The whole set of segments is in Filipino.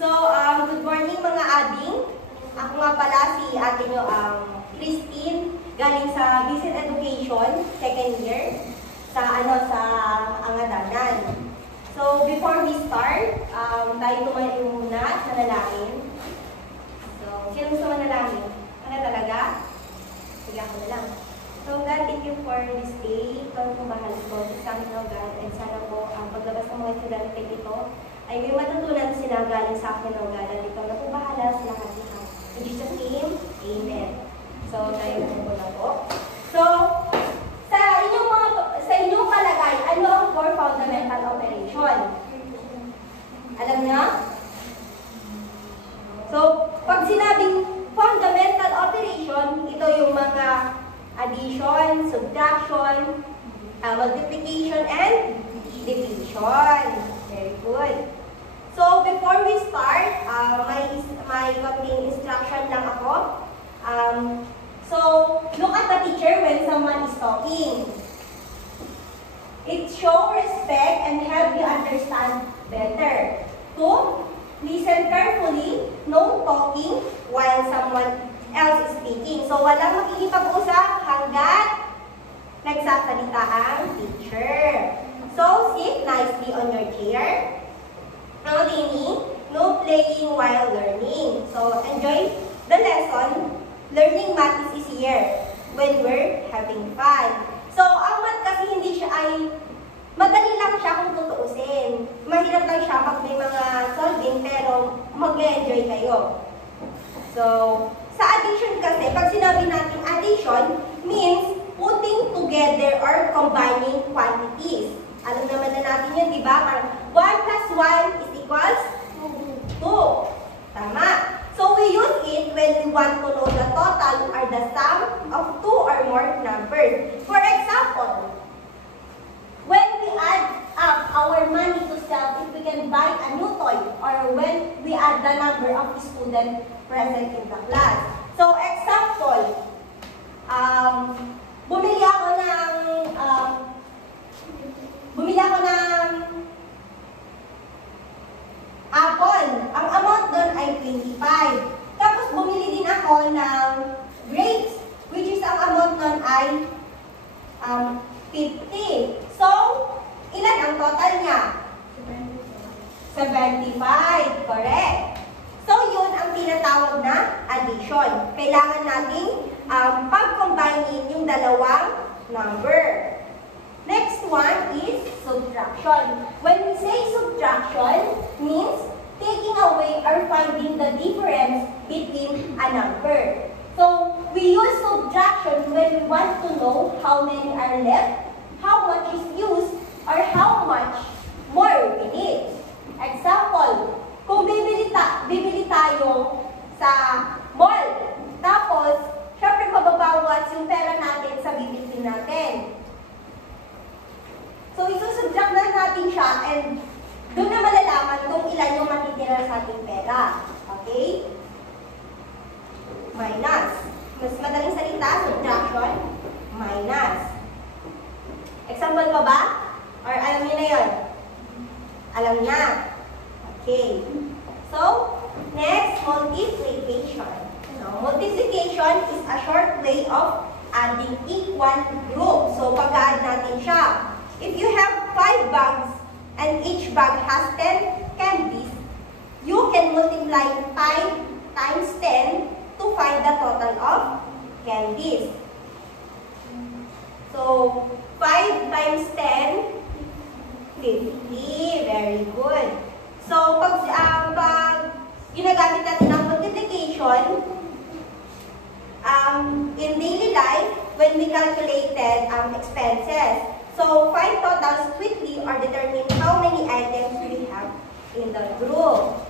Good morning mga ading. Ako nga pala si ate nyo, Christine, galing sa Business Education, second year, sa Angadanan. So, before we start, tayo tumayo muna sa nalangin. So, sino gusto manalangin? Ano talaga? Sige ako na lang. So, God, thank you for this day. Ikaw po bahal ko. Sa amin, God, and sana po, paglabas ng mga estudyante dito, ay may matutunan sila galing sa akin, O God, at ikaw na po bahala sa lahat-lahat. In Jesus' name, Amen. So, tayo po na po. So, sa inyong palagay, ano ang core fundamental operation? Alam niyo? So, pag sinabing fundamental operation, ito yung mga addition, subtraction, multiplication, and division. Very good. So, before we start, may konting instruction lang ako. So, look at the teacher when someone is talking. It shows respect and help you understand better. 2, listen carefully, no talking while someone else is speaking. So, walang makikipag-usap hanggat nagsasalita ang teacher. So, sit nicely on your chair. No leaning, no playing while learning. So, enjoy the lesson. Learning math is easier when we're having fun. So, ang math kasi hindi siya madali lang siya kung tutuusin. Mahirap lang siya pag may mga solving, pero mag-enjoy kayo. So, sa addition kasi, pag sinabi natin addition, means putting together or combining quantities. Alam naman na natin yun, di ba? Parang 1 plus 1 is equals 2. Tama. So, we use it when we want to know the total or the sum of 2 or more numbers. For example, when we add up our money to sell, if we can buy a new toy, or when we add the number of students present in the class. So, example, bumili ako ng apple. Ang amount doon ay 25. Tapos bumili din ako ng grapes, which is ang amount doon ay 50. So, ilan ang total niya? 75. Correct. So, yun ang tinatawag na addition. Kailangan nating pag-combinein yung dalawang number. Next one is subtraction. When we say subtraction, means taking away or finding the difference between a number. So, we use subtraction when we want to know how many are left, how much is used, or how much more we need. Example, kung bibili tayo sa mall, tapos, syempre mababawas yung pera natin sa bibilhin natin. So, isusubtract na natin siya and doon na malalaman kung ilan yung matitira sa ating pera. Okay? Minus. Mas madaling salita, subtraction, minus. Example pa ba? Or alam niyo na yun? Alam na. Okay. So, next, multiplication. So, multiplication is a short way of adding equal groups. So, pag-add natin siya. If you have 5 bags and each bag has 10 candies, you can multiply 5 times 10 to find the total of candies. So, 5 times 10, 50. Very good. So, pag ginagamit natin ang multiplication, in daily life, when we calculated expenses, so, find totals quickly or determine how many items we have in the group.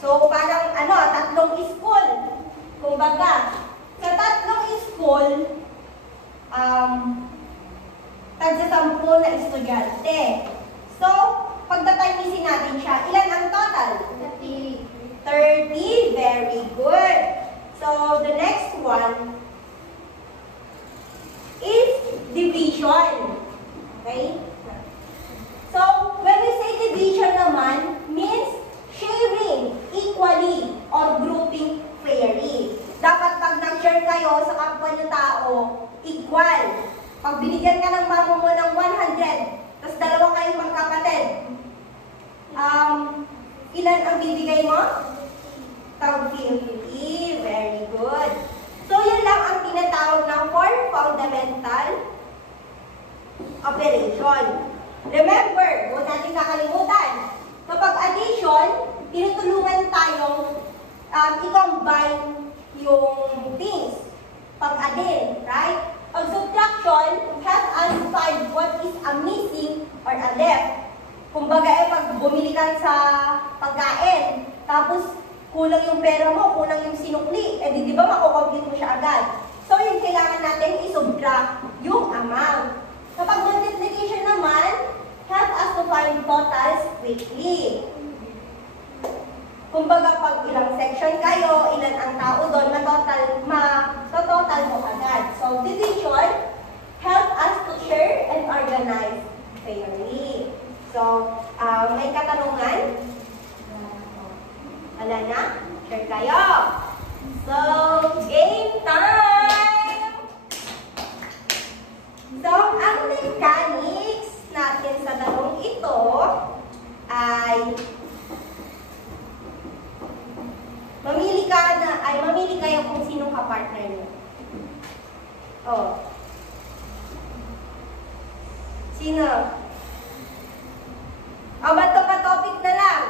So, parang tatlong school. Kung baga, sa tatlong school, tagsa-10 na estudyante. So, pagtatimisin natin siya, ilan ang total? 30. 30, very good. So, the next one is division. Okay? So, when we say division naman, means share ilan ang bibigay mo? Tag 50. Very good. So, yan lang ang tinatawag ng 4 fundamental operation. Remember, huwag natin kakalimutan, kapag addition, tinutulungan tayong i-combine yung things. Pag-addin, right? Pag subtraction, help us find what is a missing or a left. Kumbaga, pag bumili ka sa pagkain, tapos kulang yung pera mo, kulang yung sinukli, di ba makukompute mo siya agad? So, yung kailangan natin i-subtract yung amount. Kapag multiplication naman, help us to find totals quickly. Kumbaga, pag ilang section kayo, ilan ang tao doon, total mo agad. So, division, help us to share and organize fairly. So, may katanungan? Wala na? Share kayo. So, game time! So, ang mechanics natin sa tanong ito ay mamili kayo kung sinong kapartner niyo. Oh. Sino? Bato-topic na lang.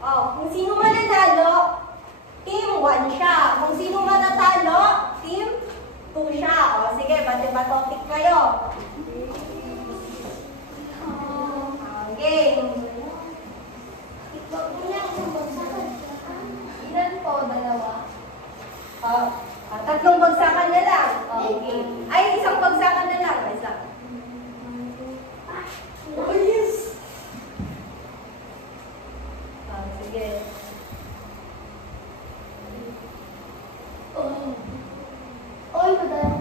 Oh, kung sino mananalo, team 1 siya. Kung sino manatalo, team 2 siya. O, sige, bate-topic kayo. Okay. Ilan po? Dalawa? Tatlong bagsakan na lang. Okay. Ay, isang bagsakan na lang. Isa. Oh, yes! Sige. Oy, madami.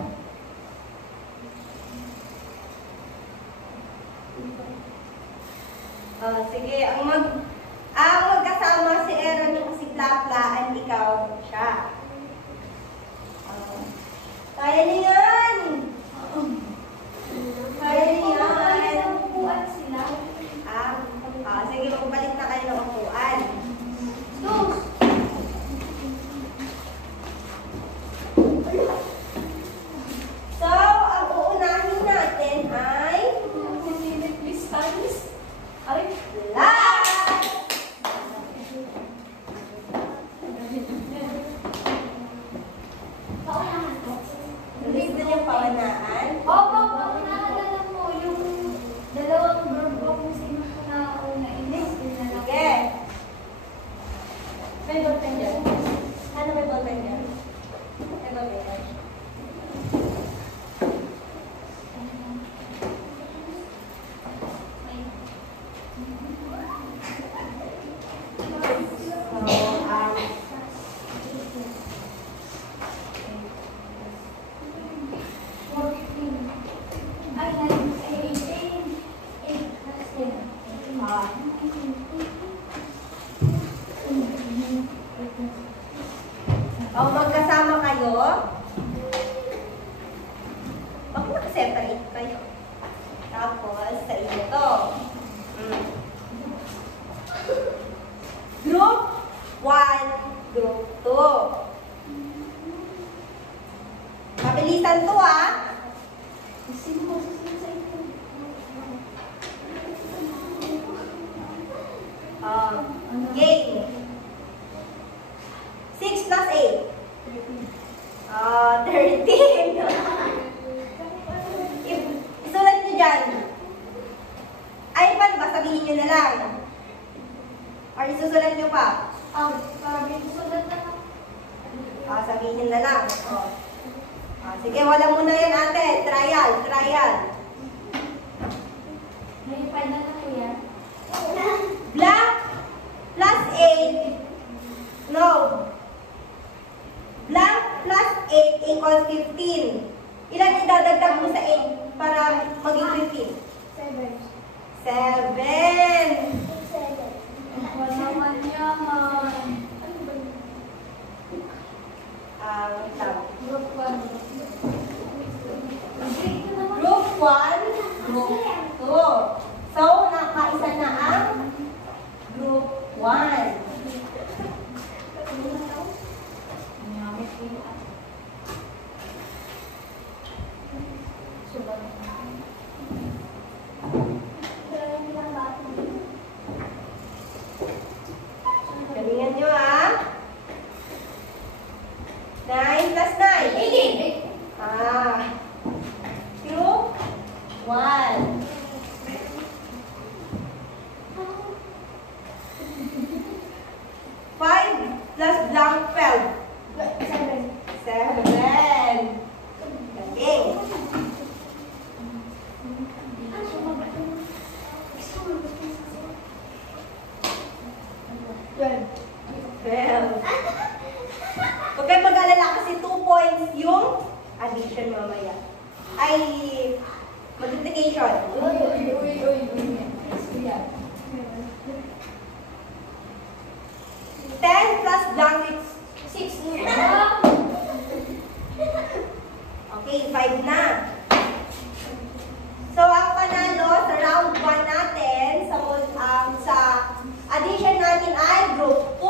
Sige, ang magkasama si Aaron at si Plapla at ikaw siya. Kaya niyo yan! Kaya niyo yan! Upuan sila. Sige, magbalik na kayo ng upuan. So, ang uunahin natin ay last! Gusto niyo pawanaan? Opo, naalala mo yung dalawang verbo kung sino po na una inis. Sige. May ballpen dyan? Ano may ballpen dyan? May ballpen dyan? Magkasama kayo. Mag-separate kayo. Tapos, sa inyo to. Group 1, Group 2. Mabilisan to, Sino mo susunod sa ito? Game. 6 plus 8. 13. Isulat nyo dyan. Ay, paano ba? Sabihin nyo na lang. Or isusulat nyo pa? Susunod na lang. Sabihin na lang. Sige, wala muna yan ate. Trial. May final na po yan. Black plus 8. No. Blank plus 8 equals 15. Ilan idadagdag mo sa 8 para maging 15? 7. Wala naman yan. Group 1. Group 1, Group 2. So, nakaisa na ang Group 1. 1. Galingan nyo ah. 9 plus 9. 18. Ah. 2, 1. 5 plus blank 12. 7. 7. Galing. Huwag kayo mag-alala kasi 2 points yung addition mamaya. Ay, multiplication. 10 plus blank is 6. Okay, 5 na. So, ang panalo sa round 1 natin, sa addition natin ay group 2.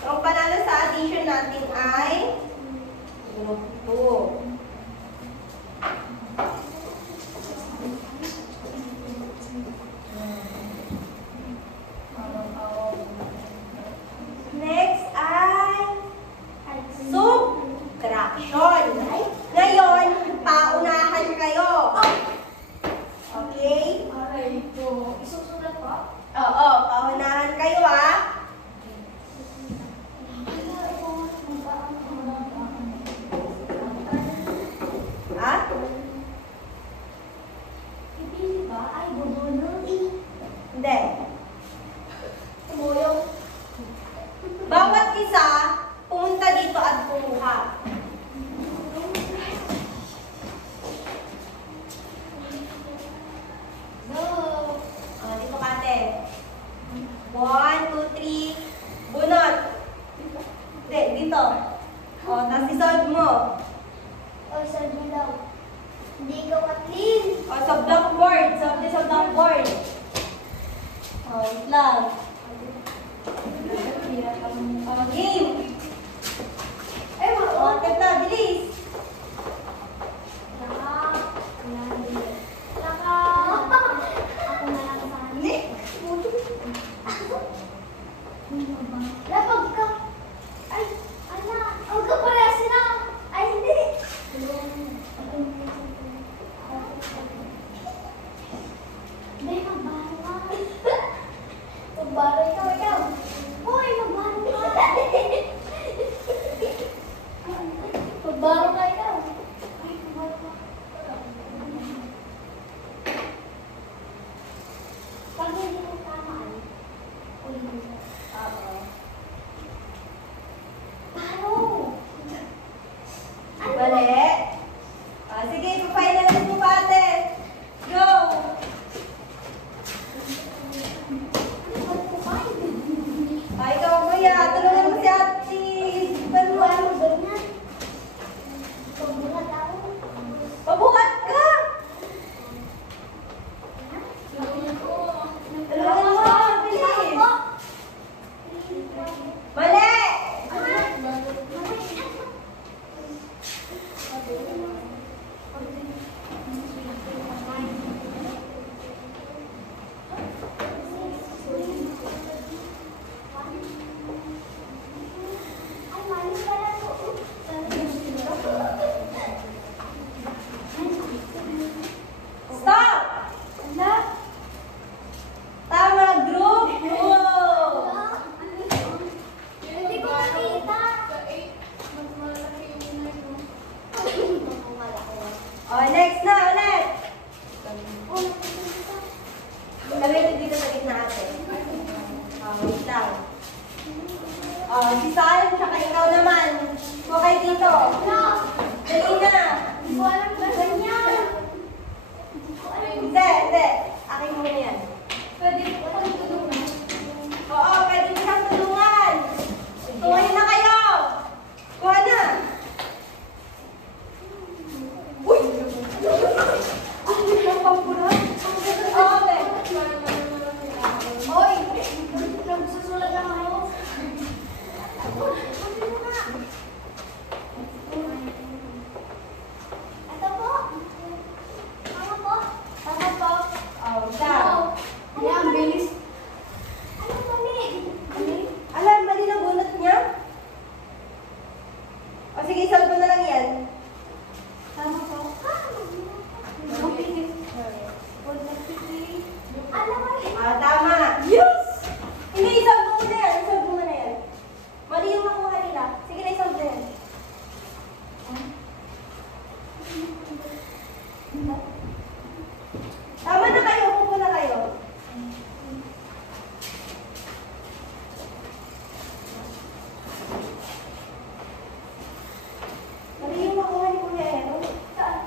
So, ang panalo sa addition natin ay group 2. Next ay subtraction. Ngayon, paunahan kayo. Okay? Isusulat pa? Oo, paunahan kayo ah. Ha? Pipili ba? Ay, bubulong. Hindi. Bawat isa, pumunta dito at kumuha. Go! Dito kate. 1, 2, 3. Bunot. Hindi, dito. Tapos isolve mo. O, sabi daw. Hindi ko Kathleen. Sa blackboard. Sa blackboard. Wait lang. Game. Tep na, bilis. Laka. Laka. Ako na lang sa Hindi. Lapag ka. Ay, anak. Huwag ka pala sila. Ay, hindi. May magbaro ka. Magbaro ikaw. Uy, magbaro ka. Magbaro ka ikaw. Ay, magbaro ka. Pag hindi mo tamaan, ulit mo. Baro. Mali. Sige, pa-finalize mo pa ate. Go! Ikaw kuya, tulungan mo si ate. Panuan mo. Pabuhat ka! Tulungan mo, bilis. Mali! Stop! Tama, group 2. Hindi ko nakita. Next na ulit. Lagay ko dito sa gitna natin. Wait lang. Si Sal, tsaka ikaw naman. Okay dito. Dali na. Hindi ko alam ba ganyan. Hindi. Akin muna yan. Pwede ko pang tulungan. Oo, pwede mo siyang tulungan. Ito. Ito po. Tama po. Tama po. Oh, siya. Ang bilis. Ano mali? Alam, mali na bunot niya. O sige, solve mo na lang yan. Tama po. Alam mo rin. Ah, tama. Yes! Hindi, isolve mo na yan. Isolve mo na yan. Mali yung nakuha nila. Sige na, isolve na yan. Tama na kayo. Upo na kayo. Mali yung nakuha ni Kuya Ero. Saan?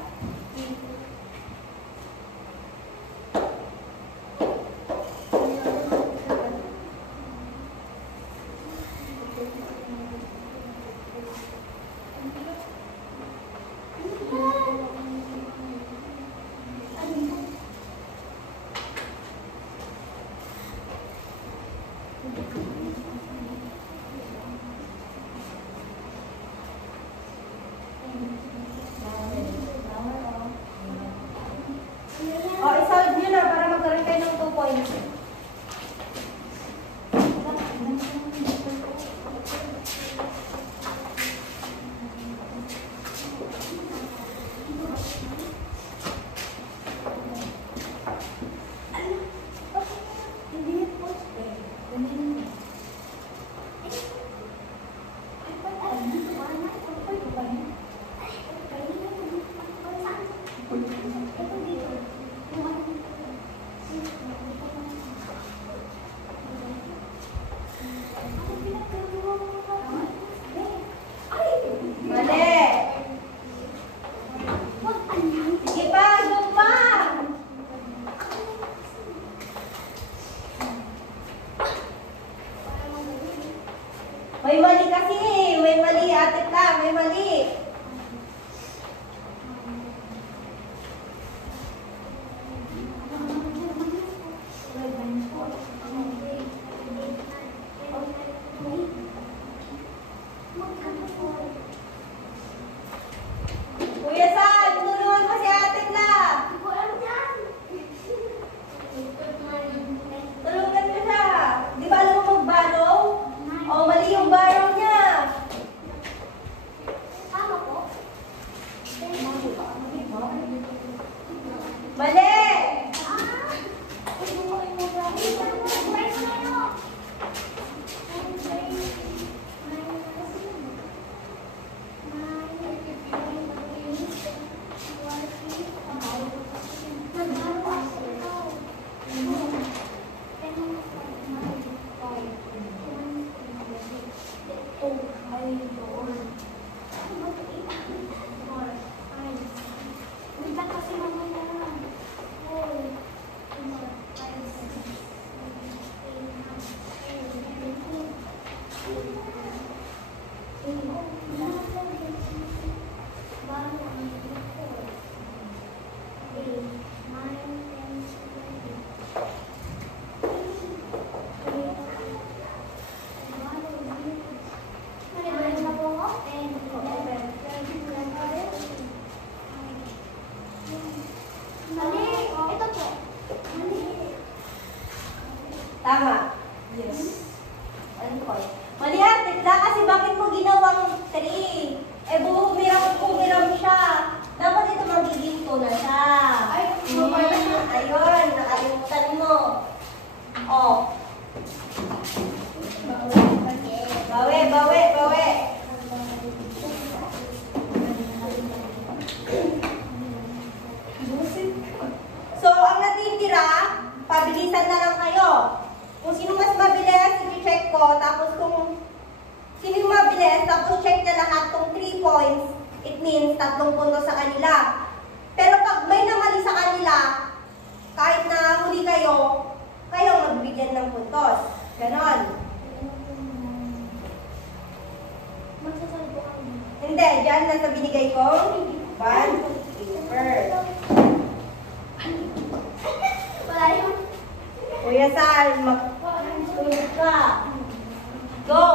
O, isolve nyo na para magkaroon kayo ng 2 points. Mali! Sige pa, go pa! May mali kasi eh. May mali, ate ta. May mali. Kuya San, tulungan mo si ate ta. Tulungan mo siya. Di ba alam mo mag-barrow? O, mali yung barrow niya. Mali! Tama. Yes. Ano ko? Mali ate, kasi bakit mo ginawang 3? Eh, bumiram siya. Dapat ito magiging 2 na siya. Ay, ayun, nakalimutan mo. Oh. Bawi. So, ang natitira, pabilisan na lang kayo. Kung sino mas mabilis, i-check ko. Tapos kung sino yung mabilis, tapos check na lahat tong 3 points, it means 3 puntos sa kanila. Pero pag may namali sa kanila, kahit na huli kayo, kayo magbibigyan ng puntos. Ganon. Hindi, dyan nasa binigay ko. 1 paper. Wala yun. Kuya Sal, mag-tulog ka. Go!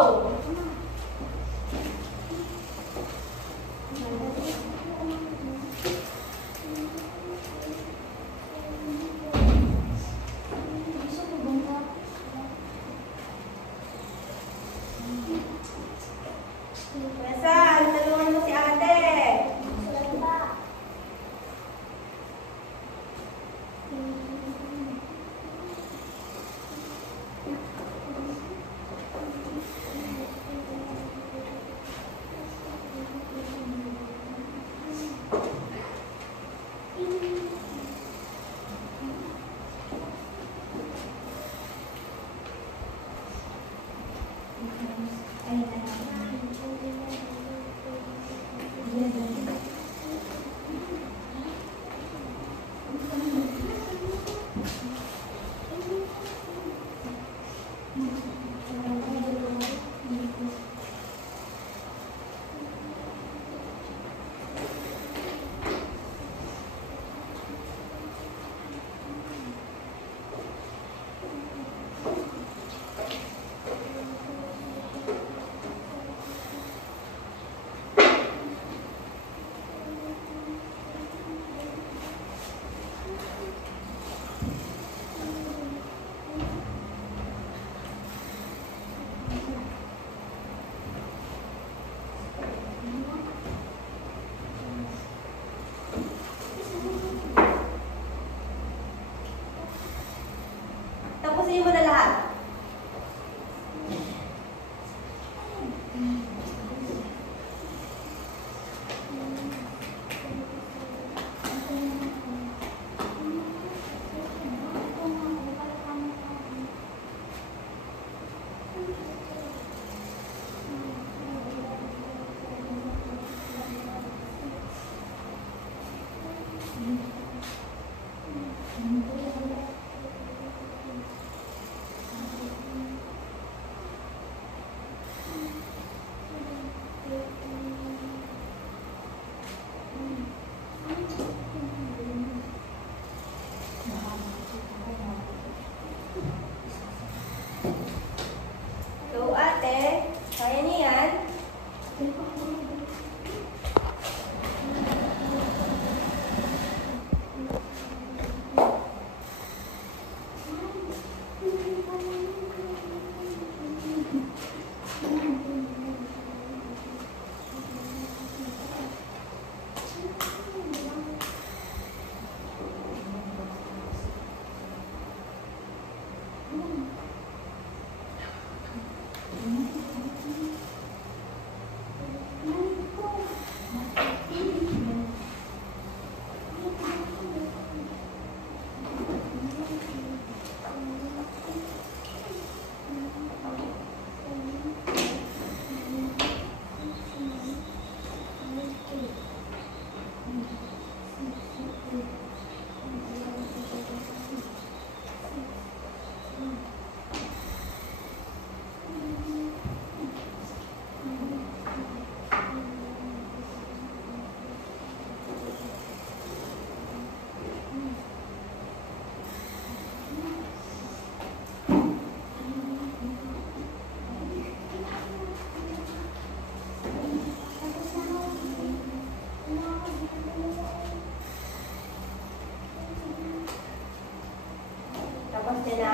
Tapos din na.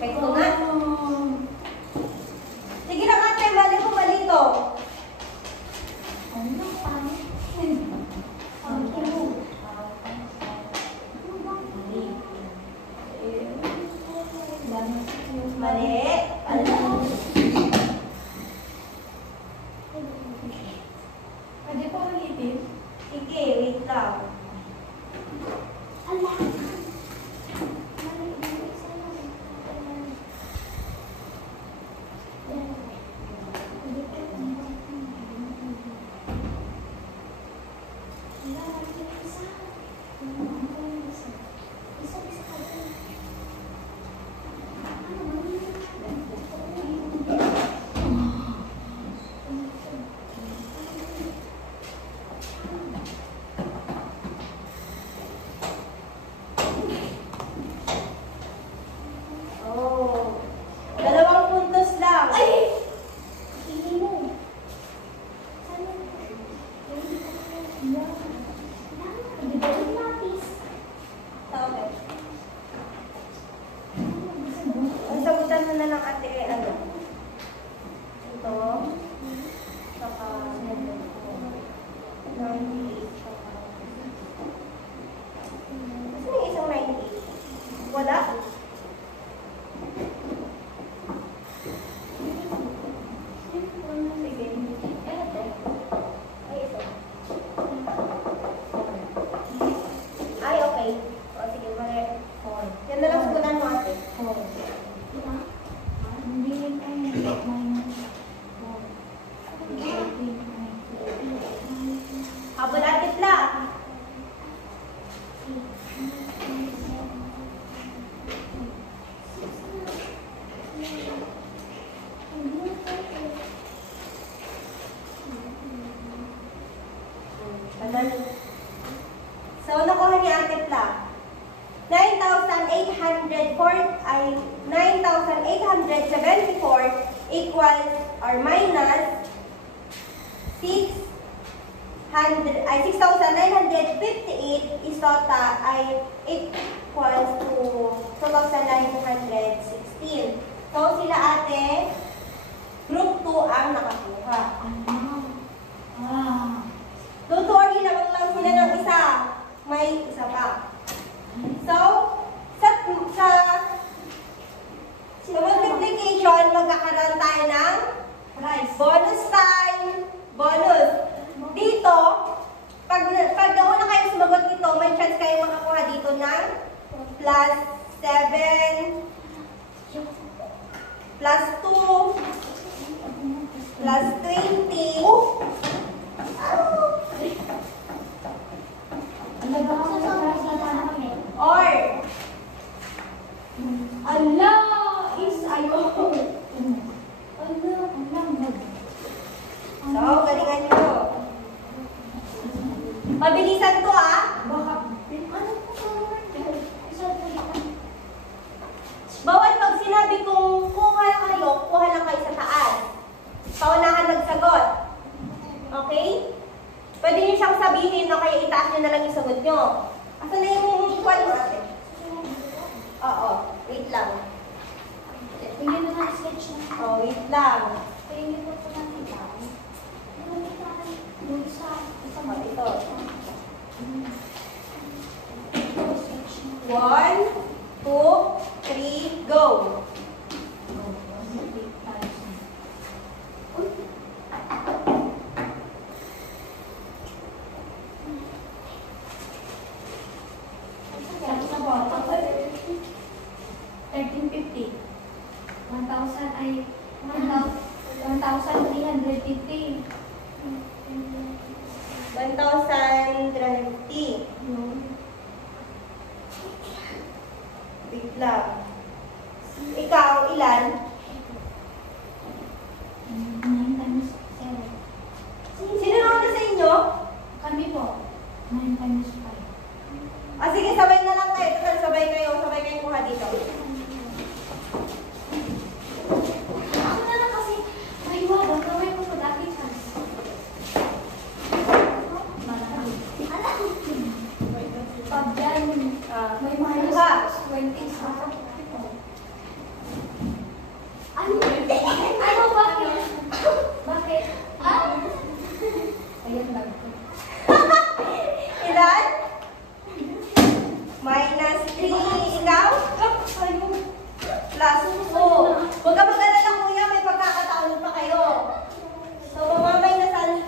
Check ko nga. Sige na ate, mali ko malito. Ano pa? Mali. Pwede po ulitin? Sige, wait lang. Ala. Oh. 2 puntos lang. Ay! Hindi mo. Okay. Ang sagutan mo na lang ate ay ano? Ito. Saka 98. Saan yung isang 98? Wala? Sige. Ay, ito. Ay, okay. O, sige, mali. Yan na lang sagutan mo ate. Habol atit lang. So, nakuha ni Ate Pla. 9,874 equals or minus 6,958 is total ay equals to 2,916. So, sila ate, group 2 ang nakakuha. Don't worry, lamang lang sila ng isa. May isa pa. So, sa multiplication, magkakaroon tayo ng bonus time. Bonus. Dito, pag nauna kayo sumagot nito, may chance kayo makakuha dito ng plus 7, plus 2, plus 20. Or, Allah is ayo. so, galingan nyo. Mabilisan to Bawat pag sinabi kong kuha kayo, kuha lang kayo sa taas. Paunahan sagot. Okay? Pwede nyo siyang sabihin o kaya itaas nyo na lang yung sagot nyo. Asan na yung kwan mo ate? Oo. Wait lang. Tingnan mo na sketch na. Oh, wait lang. Tingnan mo po natin tayo. Doon sa isang Oh, ito. sketch na. 1, 2, 3, go! Tapos na po. 1350. 1,000 ay 1,350. 1,350. Wait lang. Ikaw, ilan? 9 times 7. Sino naman sa inyo? Kami po. 9 times 5. Ah, sige, sabay na lang kayo. Total, sabay kayong kuha dito. Ako na lang kasi mahiwaga. Gawin ko po dati chance. Pag yan, may minus Ha? 20 sa ano? Ano? Bakit? Bakit? Ayan lang ko. Ilan? Minus 3. Ikaw? Plus 2. Huwag ka mag-alala kuya, may pagkakataon pa kayo. So, mamamay na saan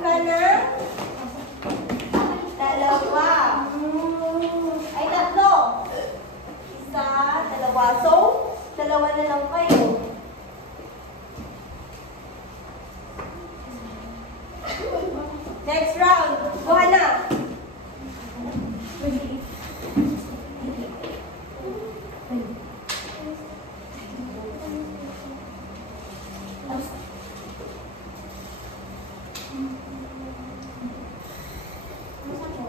ka na? Dalawa. Ay, tatlo. Isa, dalawa. So, dalawa na lang kayo. Next round. Kuha na.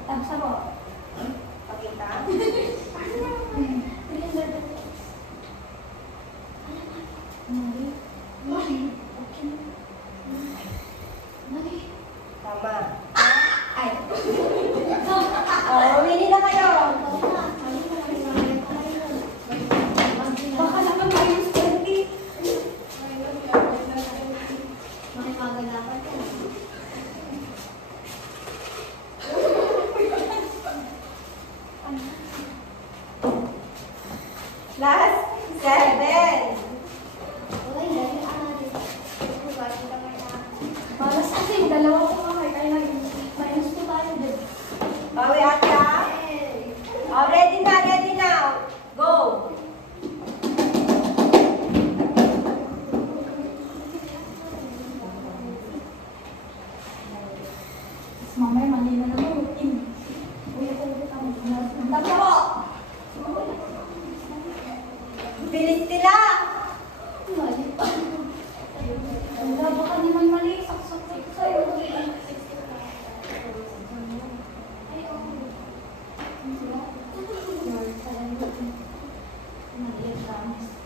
Tapos ako. Pakita. Tama. Ay. Oh, umili na kayo. Baka naman minus 20. Makipagalapan ka. Last, 7. Para sa akin, dalawa ko kamay. Kaya minus 2 tayo din. Bawi ate ha? Oh, ready na, ready na. Go. Mamaya mali na naman routine. Uy, ako ulit ang Tapos mo. Bilis sila. mali pa. Wala, baka naman mali. Saksak ko sa'yo.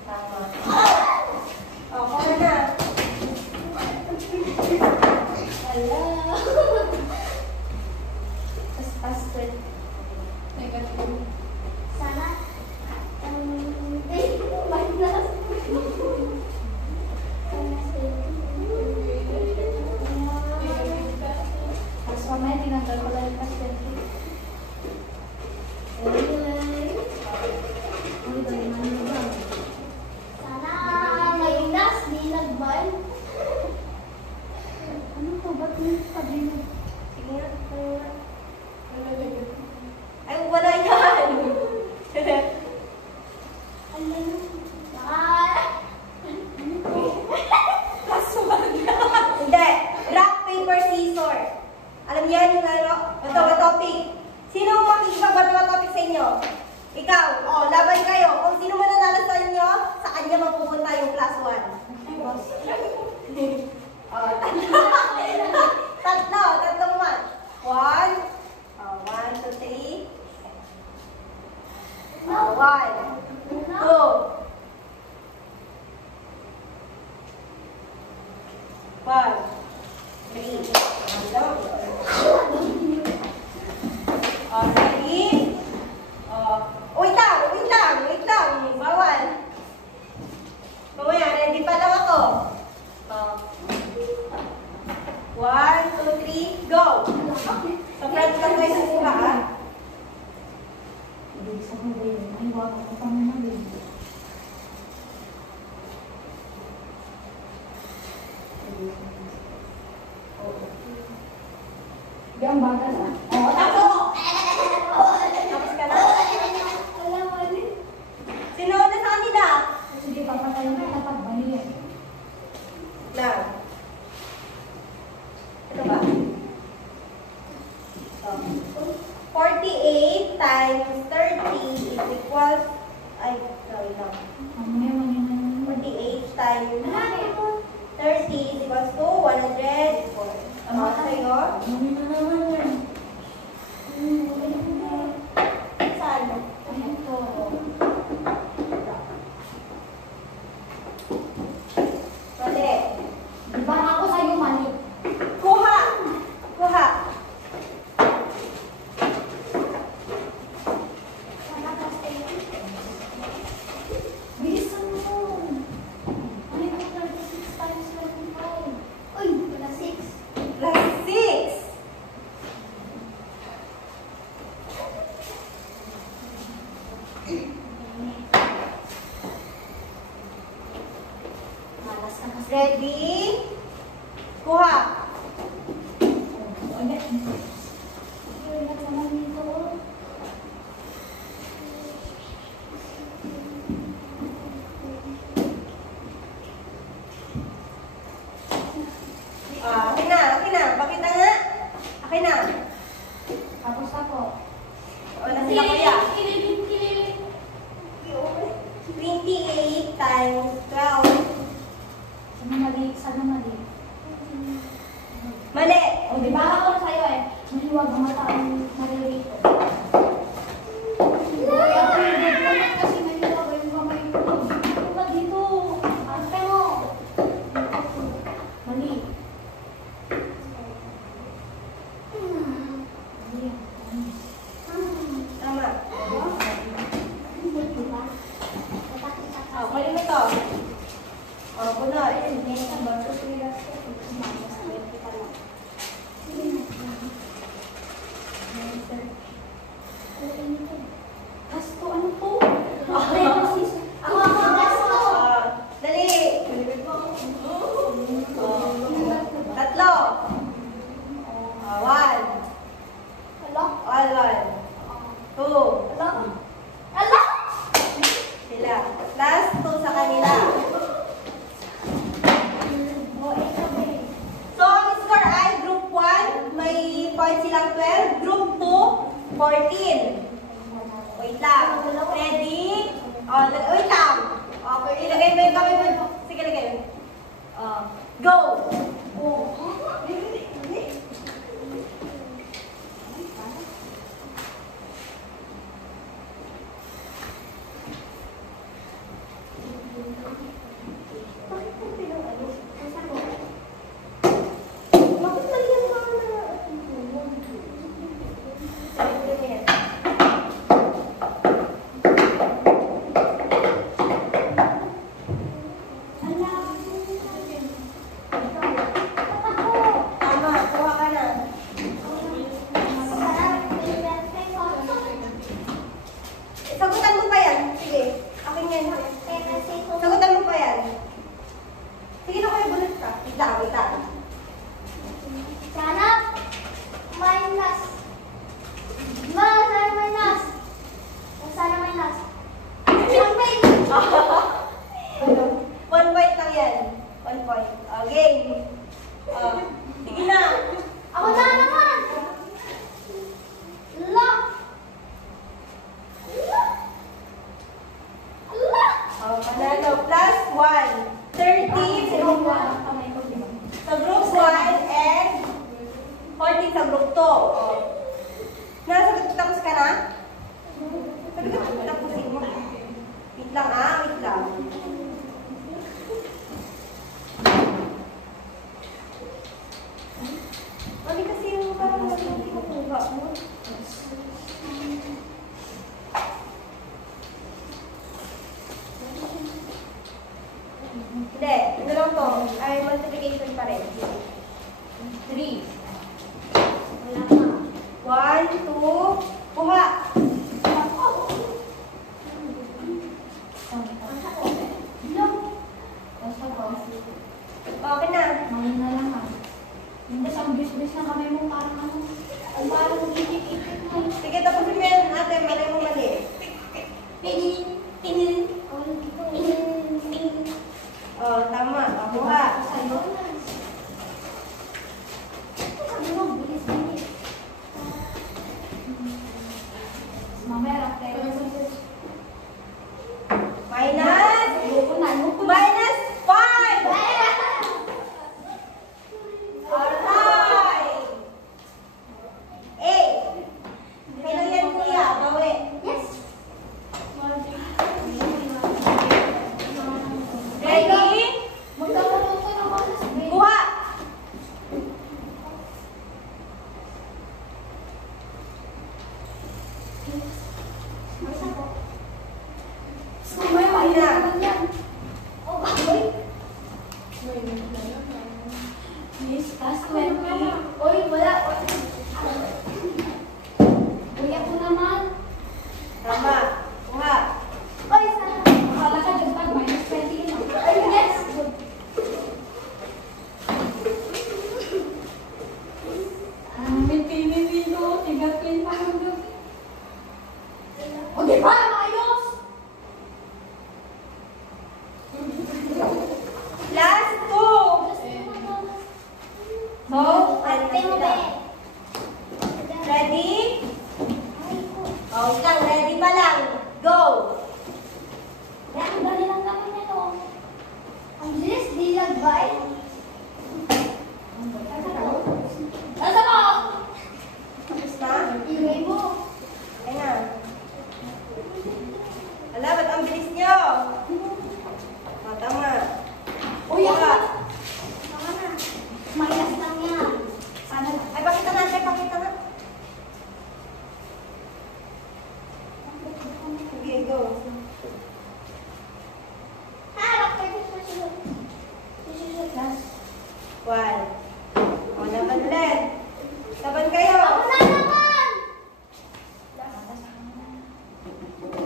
Tama. Oh, kuha na. Wala. Pas 12. Sana. Minus. Tapos mamaya tinanggal ko lang yung pas 20. Sana ngayong last di nag-ban. Ano to? Ba't may sabi mo? Sige nga. Ay, wala yan. Hindi. Rock, paper, scissor. Alam niyo yan yung laro? Ito, topic. Sino ang makikipagbato ng topic sa inyo? Ikaw. Oh, laban kayo. Kung sino man nanalo sa inyo, sa kanya mapupunta yung plus 1. Oh, tatlong 1. 1. Oh, 1, 2, 3. Oh, 1. 2. 1, 3. Ready? Wait lang. Bawal. Mamaya, ready pa lang ako. 1, 2, 3, go! Sa front lang kayo susuka, ha? Yang bagas ah. Tapos! Tapos ka na? Alam mo rin. Sino na sa kanila? Sige, papatayin ka dapat bali yan. Now. Ito ba? 48 times 30 is equals... Ay, sorry lang. 48 times 30 is equals to 100. Tama sa'yo? Saan? Mali. Diba ako sa'yo mali? Kuha! Bilisan mo. Ano yung 36 times 25? Uy, wala 6. Plus 6. Malas ka kasi. Ready? Kuha! Ulit. Ulit naman dito. Akin na. Pakita nga. Akin na. Tapos ako. O, na sila kuya. Kililing. 28 times 12. Sana mali. Mali. O, di ba ako sa'yo eh. Mahiwag ang mata ang malilito. Kaya pwede ko na kasi mahiwag yung kamay ko. Ano ba dito? Arte mo. Mali. Mali yan. Tama. Diba? O, kunin mo to. O, bunot. Gasto, ano to? Ako, gasto. O, dali. O, tatlo. O, 1. Hello? All 1. 2. Hello? Sila. Plus 2 sa kanila. So, ang score ay Group 1, may points silang 12. Group 2, 14. Wait lang. Ready? Wait lang. Okay, ilagay mo yung kamay mo. Sige, lagay mo. Go! Bakit mali ang mga Tama, kuha ka na. Sagutan mo pa yan. Sige, akin yan. Sagutan mo pa yan. Sige na kayo, bunot ka. Wait lang. Sana minus. Minus. Sana minus. 1 point lang yan. 1 point. Game. Sige na. Ako na naman. Lock. Panalo. Plus 1. 30 sa group 1 and 14 sa group 2. Nasagot tapos ka na? Sagot ka tapusin mo. Wait lang. Ayun na lang ah. Hindi, ang bis-bis na kami mo parang ano. Ang parang ikit-ikit mo. Sige, tapusin mo yan ate. Mali mo mali. Oh, tama. Makuha. Sa'yo na. Sabi mo, bilis-bilis. Mamaya, pero Minus. Minus 5. Alright. 8. Kailan yan kuya? Bawi. yes. Ready? Magkakaroon ko ng bonus, babe. Kuha. Sumaya, Ayun na. yan. Oh, bakit? Miss, last 20. Oy, wala. Uy, ako naman. Tama. Kuha. Oy, sana. Akala ka dagdag, minus 20 yun. Ay, yes. May pinipin ko. Tigatin pa ng gabi. O, di ba? Ayos. Last 2. So, ano na sila? Ready? Oh, lang. Ready pa lang. Go. Ang dali lang naman nito. Ang bilis, di lagbay. Nasa ko? Tapos na? Ingay mo. Ayun na. Ala, ba't ang bilis nyo? Oh, tama. Uy, ako. Kuha. Tama na. Minus lang yan. Sana lang. Ay, pakita natin. Pakita na. Okay, go. Harap kayo sa susunod. Last. 1. O, naman ulit. Laban kayo. Ako na naman!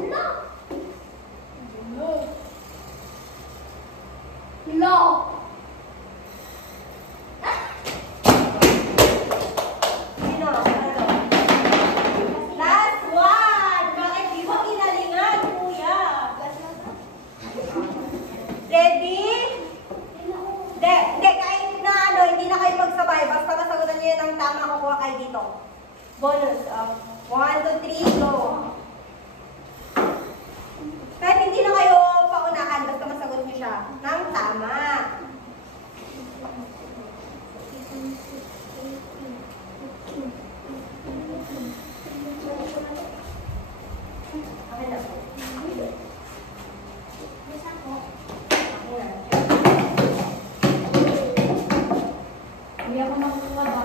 Lo. Lo. Sino? Ano? Last 1. Bakit di mo kinalingan, kuya? Ready? Hindi, kahit na ano, hindi na kayo magsabay. Basta masagutan niyo yan ng tama, kukuha kayo dito. Bonus. 1, 2, 3, go. Kahit hindi na kayo paunahan, basta masagot niyo siya ng tama. Okay na. Okay na. Uy, ako nakukuha ba?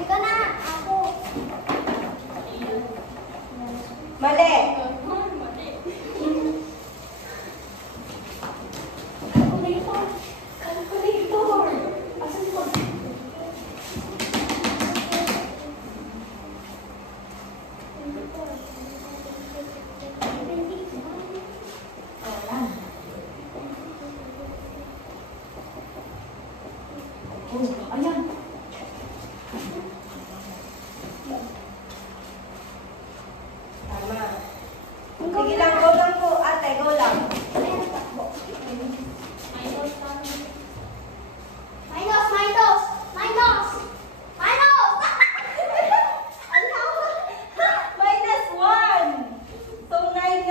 Ikaw na. Ako. Mali. Calculator. Calculator. Asan ko? Ayan. Oh, ayan. Tama. Sige lang, go lang po. Ate, go lang. Ayan, takbo. Minus, minus, minus, minus! Ano? Minus 1. So, 9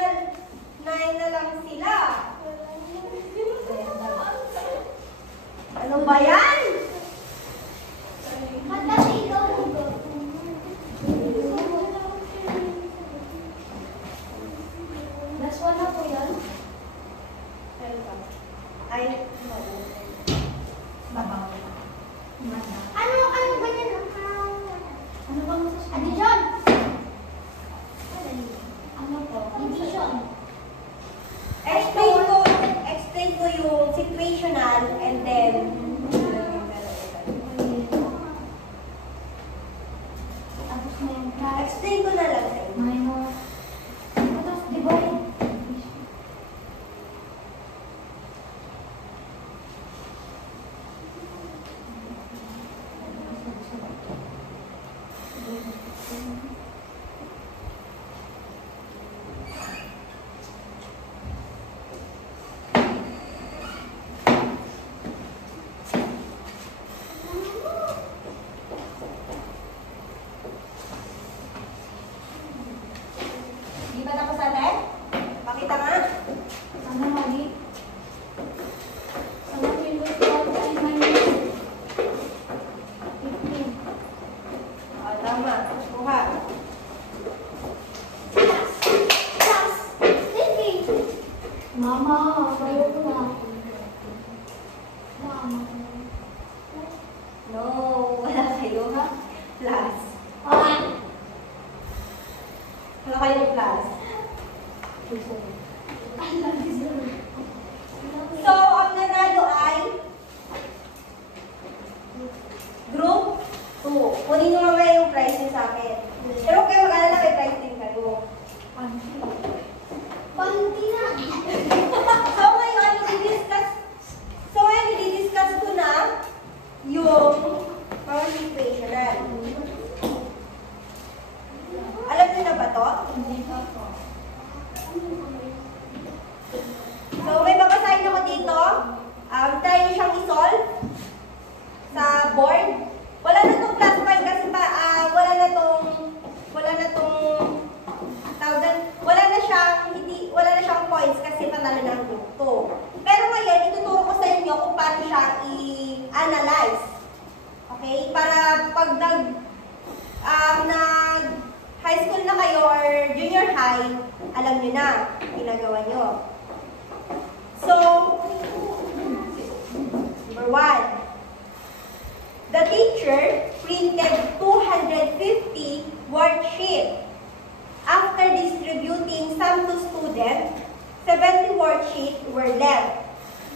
na lang sila. Ano ba yan? Ba't kasi ikaw Last one na po yan. Ay, Babaw. Mata. Ano ba yan? Ano bang masasabi? Addition! Ano po? Addition! explain ko yung situational and then Tapos na yung class. explain ko na lang sa inyo. Minus. Tapos divide. Di ba tapos natin? Pakita nga. Sana mali. Sana pindutin ko ay minus 15. Tama. Kuha. Plus. Sleepy. Mama, kayo ko na. Mama. No, wala kayo ha? Plus. Ah. Wala kayong plus. So, ang nanalo ay group 2. Kunin nyo mamaya yung prize nyo sa akin. Pero huwag kayo mag-alala, may prize din kayo. Panty na. So, ngayon, i-discuss ko na yung mga situational. Alam niyo na ba to? So, may babasahin ako dito. Try niyo siyang i-solve sa board. Wala na tong plus 5 kasi wala na siyang points kasi panalo na ang group 2. Pero ngayon, ituturo ko sa inyo kung paano siya i-analyze. Okay? Para pag high school na kayo or junior high, alam nyo na, ginagawa nyo. So, number 1. The teacher printed 250 worksheets. After distributing some to students, 70 worksheets were left.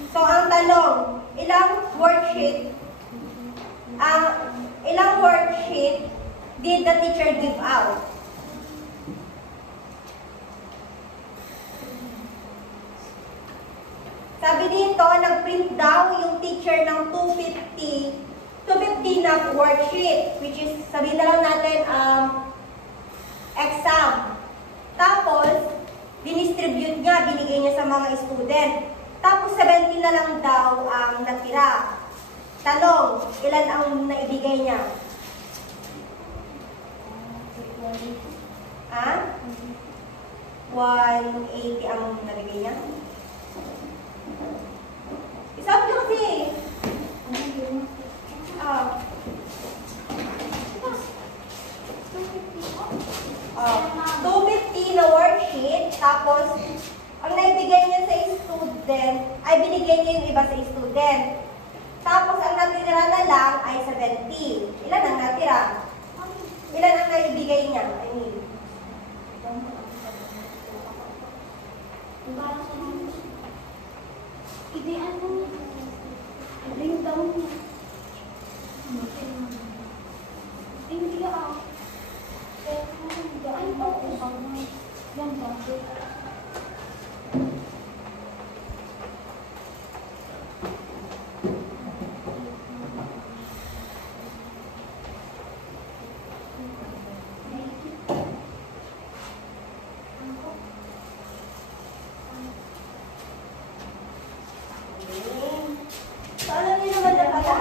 So, ang tanong, ilang worksheet did the teacher give out? Sabi dito, nag-print daw yung teacher ng 250 na worksheet, which is, sabihin na lang natin, exam. Tapos, dinistribute niya, binigay niya sa mga student. Tapos, 70 na lang daw ang natira. Tanong, ilan ang naibigay niya? Ha? 180 ang nabigay niya? Isang nyo kasi. 250 na worksheet, tapos ang naibigay niya sa student, ay binigay niya yung iba sa student. Tapos ang natira na lang ay 70. Ilan ang natira? Ilan ang naibigay niya? I mean, Idean mo. Bring down niya. Hindi ako. Ay, yan ba? so alam niyo naman na pala?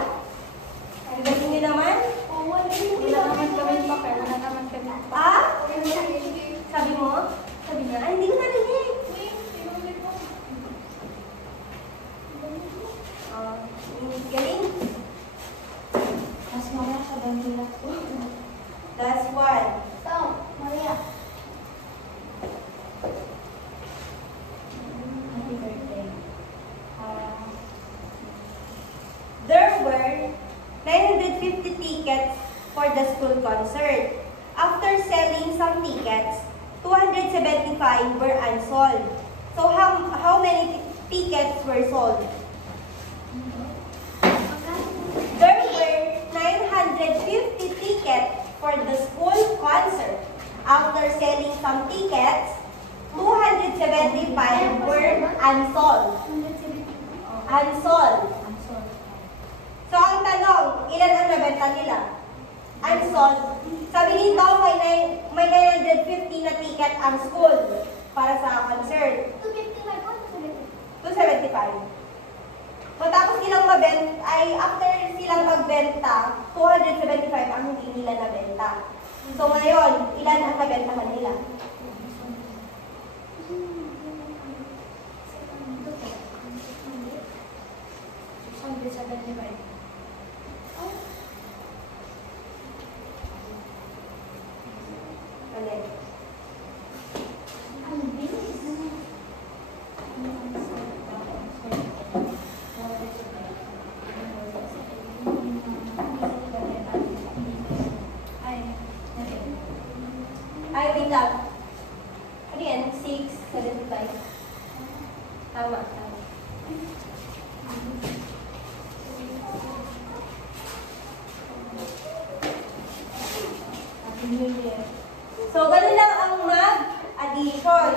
Ang galing niyo naman? Wala naman kami papel, wala naman kami. Sabi mo? Sabi niya, ay hindi ko narinig. Galing. Mas mamaya sa bandila ko. Last one. Stop, Maria. Happy birthday. There were 950 tickets for the school concert. After selling some tickets, 275 were unsold. So how many tickets were sold? There were 950 tickets for the school concert. After selling some tickets, 275 were unsold. Unsold. So, ang tanong, ilan ang nabenta nila? unsolved. Sabi dito, may 950 na ticket ang school para sa concert. 255 po, 275. Matapos silang mabenta, ay after silang magbenta, 275 ang hindi nila nabenta. So ngayon, ilan ang nabentahan nila? Alin? Ang bilis. Ay, wait lang. Ano yan? 675. Tama, tama. Happy New Year. So, ganun lang ang mag-addition.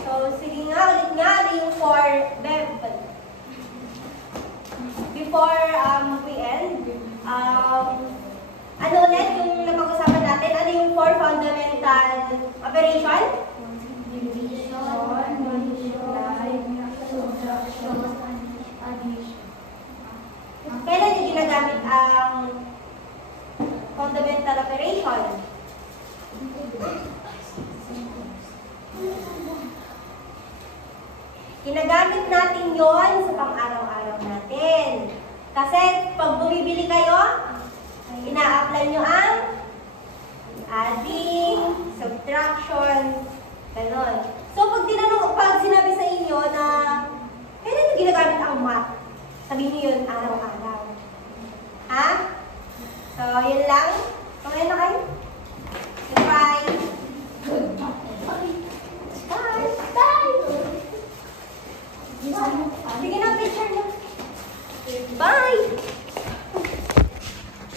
So, sige nga, ulit nga, ano yung for Bev? Before we end, ano ulit yung napag-usapan natin? Ano yung for fundamental operation? Kailan yung ginagamit ang fundamental operation? Ginagamit natin yon sa pang-araw-araw natin. Kasi pag bumibili kayo, ina-apply nyo ang adding, subtraction, ganon. So pag sinabi sa inyo na kailan nyo ginagamit ang math, sabihin nyo yun araw-araw. Ha? So, yun lang. Kumain na kayo?